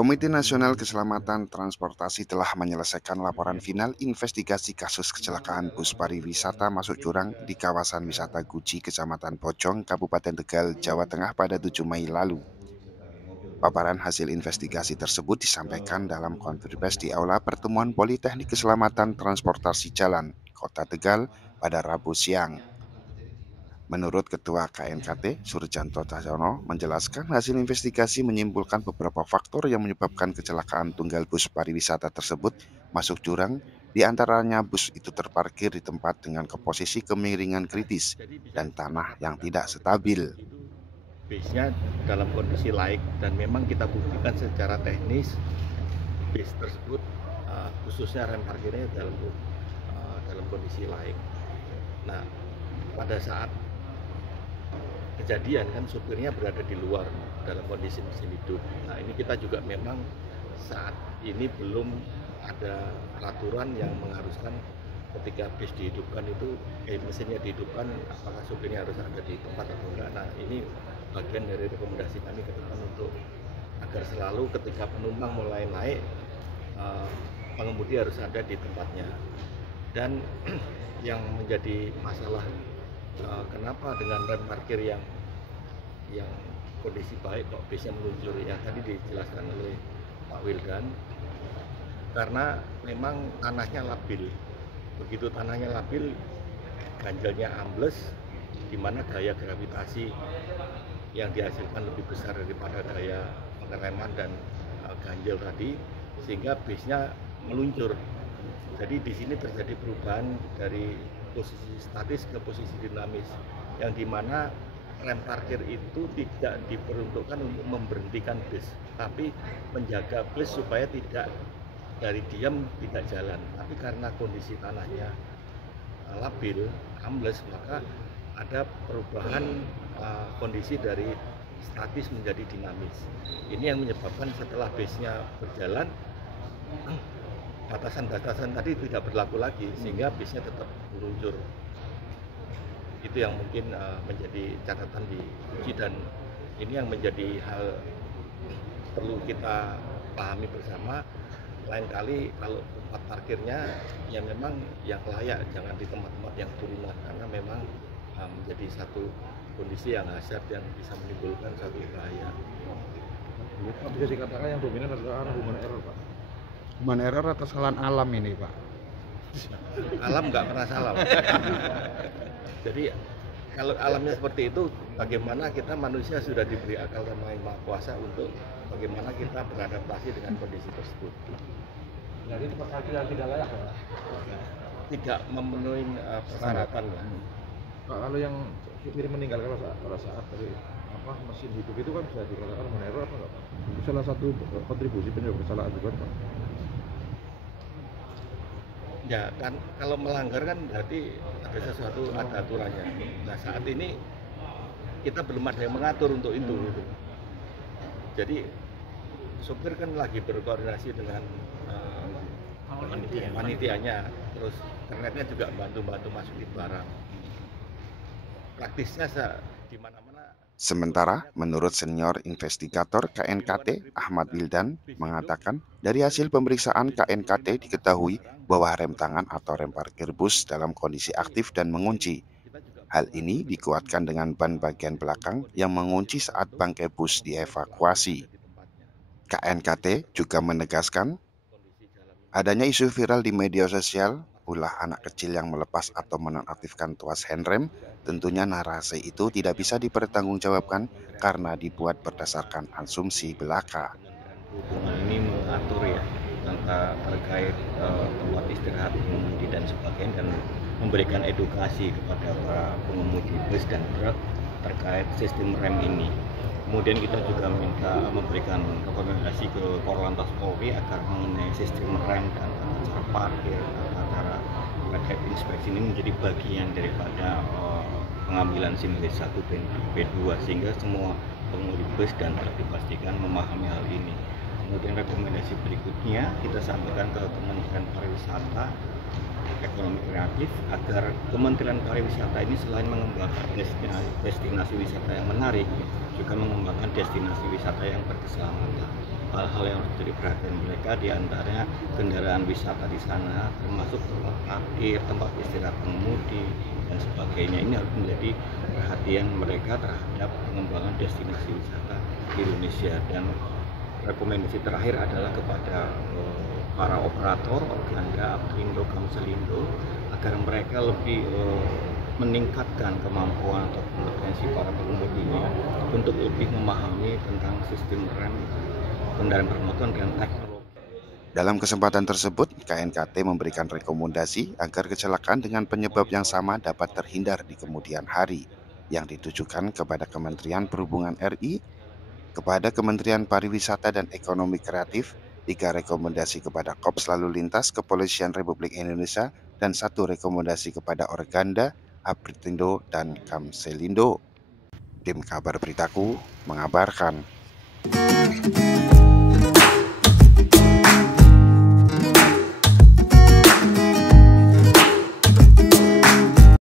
Komite Nasional Keselamatan Transportasi telah menyelesaikan laporan final investigasi kasus kecelakaan bus pariwisata masuk jurang di kawasan wisata Guci, Kecamatan Pocong, Kabupaten Tegal, Jawa Tengah pada 7 Mei lalu. Paparan hasil investigasi tersebut disampaikan dalam konferensi pers di Aula Pertemuan Politeknik Keselamatan Transportasi Jalan, Kota Tegal pada Rabu siang. Menurut Ketua KNKT, Surjanto Cahyono, menjelaskan hasil investigasi menyimpulkan beberapa faktor yang menyebabkan kecelakaan tunggal bus pariwisata tersebut masuk jurang, di antaranya bus itu terparkir di tempat dengan posisi kemiringan kritis dan tanah yang tidak stabil. Base-nya dalam kondisi laik dan memang kita buktikan secara teknis base tersebut khususnya rem parkirnya dalam kondisi laik. Nah, pada saat kejadian kan supirnya berada di luar dalam kondisi mesin hidup. Nah, ini kita juga memang saat ini belum ada peraturan yang mengharuskan ketika bis dihidupkan itu mesinnya dihidupkan, apakah supirnya harus ada di tempat atau enggak. Nah, ini bagian dari rekomendasi kami ke depan untuk agar selalu ketika penumpang mulai naik, pengemudi harus ada di tempatnya. Dan yang menjadi masalah kenapa dengan rem parkir yang kondisi baik kok bisnya meluncur, yang tadi dijelaskan oleh Pak Wildan, karena memang tanahnya labil. Begitu tanahnya labil, ganjalnya ambles, di mana gaya gravitasi yang dihasilkan lebih besar daripada gaya pengereman dan ganjil tadi, sehingga bisnya meluncur. Jadi di sini terjadi perubahan dari posisi statis ke posisi dinamis, yang dimana rem parkir itu tidak diperuntukkan untuk memberhentikan bis, tapi menjaga bis supaya tidak dari diam tidak jalan. Tapi karena kondisi tanahnya labil, ambles, maka ada perubahan kondisi dari statis menjadi dinamis. Ini yang menyebabkan setelah bisnya berjalan, batasan-batasan tadi tidak berlaku lagi, sehingga bisnya tetap meluncur. Itu yang mungkin menjadi catatan di uji, dan ini yang menjadi hal perlu kita pahami bersama. Lain kali kalau tempat parkirnya ya memang yang layak, jangan di tempat-tempat yang turunan, karena memang menjadi satu kondisi yang hazard yang bisa menimbulkan satu bahaya. Bisa dikatakan yang dominan adalah human error, Pak. Human error atau kesalahan alam ini, Pak? Alam nggak pernah salah. Jadi kalau alamnya seperti itu, bagaimana kita manusia sudah diberi akal sama Yang Maha Kuasa untuk bagaimana kita beradaptasi dengan kondisi tersebut. Jadi tempat parkir yang tidak layak, Pak. Tidak memenuhi persyaratan. Pak, kalau yang supir meninggal pada saat dari mesin hidup itu kan bisa dikatakan human error apa enggak, Pak? Itu salah satu kontribusi penyebab kesalahan juga, Pak. Ya kan, kalau melanggar kan berarti ada sesuatu, ada aturannya. Nah, saat ini kita belum ada yang mengatur untuk itu. Jadi sopir kan lagi berkoordinasi dengan panitianya, terus internetnya juga bantu masukin barang. Praktisnya di mana-mana. Sementara, menurut senior investigator KNKT, Ahmad Wildan, mengatakan dari hasil pemeriksaan KNKT diketahui bahwa rem tangan atau rem parkir bus dalam kondisi aktif dan mengunci. Hal ini dikuatkan dengan ban bagian belakang yang mengunci saat bangkai bus dievakuasi. KNKT juga menegaskan adanya isu viral di media sosial ulah anak kecil yang melepas atau menonaktifkan tuas handrem. Tentunya narasi itu tidak bisa dipertanggungjawabkan karena dibuat berdasarkan asumsi belaka. Hubungan ini mengatur ya terkait tempat istirahat pengemudi dan sebagainya, dan memberikan edukasi kepada para pengemudi bus dan truk terkait sistem rem ini. Kemudian kita juga memberikan rekomendasi ke Korlantas Polri agar mengenai sistem rem dan cara parkir, cara terkait inspeksi ini menjadi bagian daripada pengambilan SIM B1 dan B2, sehingga semua pengemudi bus dan truk dipastikan memahami hal ini. Kemudian rekomendasi berikutnya kita sampaikan ke Kementerian Pariwisata, Ekonomi Kreatif, agar Kementerian Pariwisata ini selain mengembangkan destinasi wisata yang menarik, juga mengembangkan destinasi wisata yang berkeselamatan. hal-hal yang harus jadi perhatian mereka, diantaranya kendaraan wisata di sana, termasuk tempat parkir, tempat istirahat pengemudi, dan sebagainya. Ini harus menjadi perhatian mereka terhadap pengembangan destinasi wisata di Indonesia. Dan rekomendasi terakhir adalah kepada para operator, Organda, Aprindo, Kamselindo, agar mereka lebih meningkatkan kemampuan atau kompetensi para pengemudinya untuk lebih memahami tentang sistem rem kendaraan bermotor dan teknologi. Dalam kesempatan tersebut, KNKT memberikan rekomendasi agar kecelakaan dengan penyebab yang sama dapat terhindar di kemudian hari, yang ditujukan kepada Kementerian Perhubungan RI, kepada Kementerian Pariwisata dan Ekonomi Kreatif, 3 rekomendasi kepada Korps Lalu Lintas Kepolisian Republik Indonesia, dan 1 rekomendasi kepada Organda, Aprindo, dan Kamselindo. Tim Kabar Beritaku mengabarkan.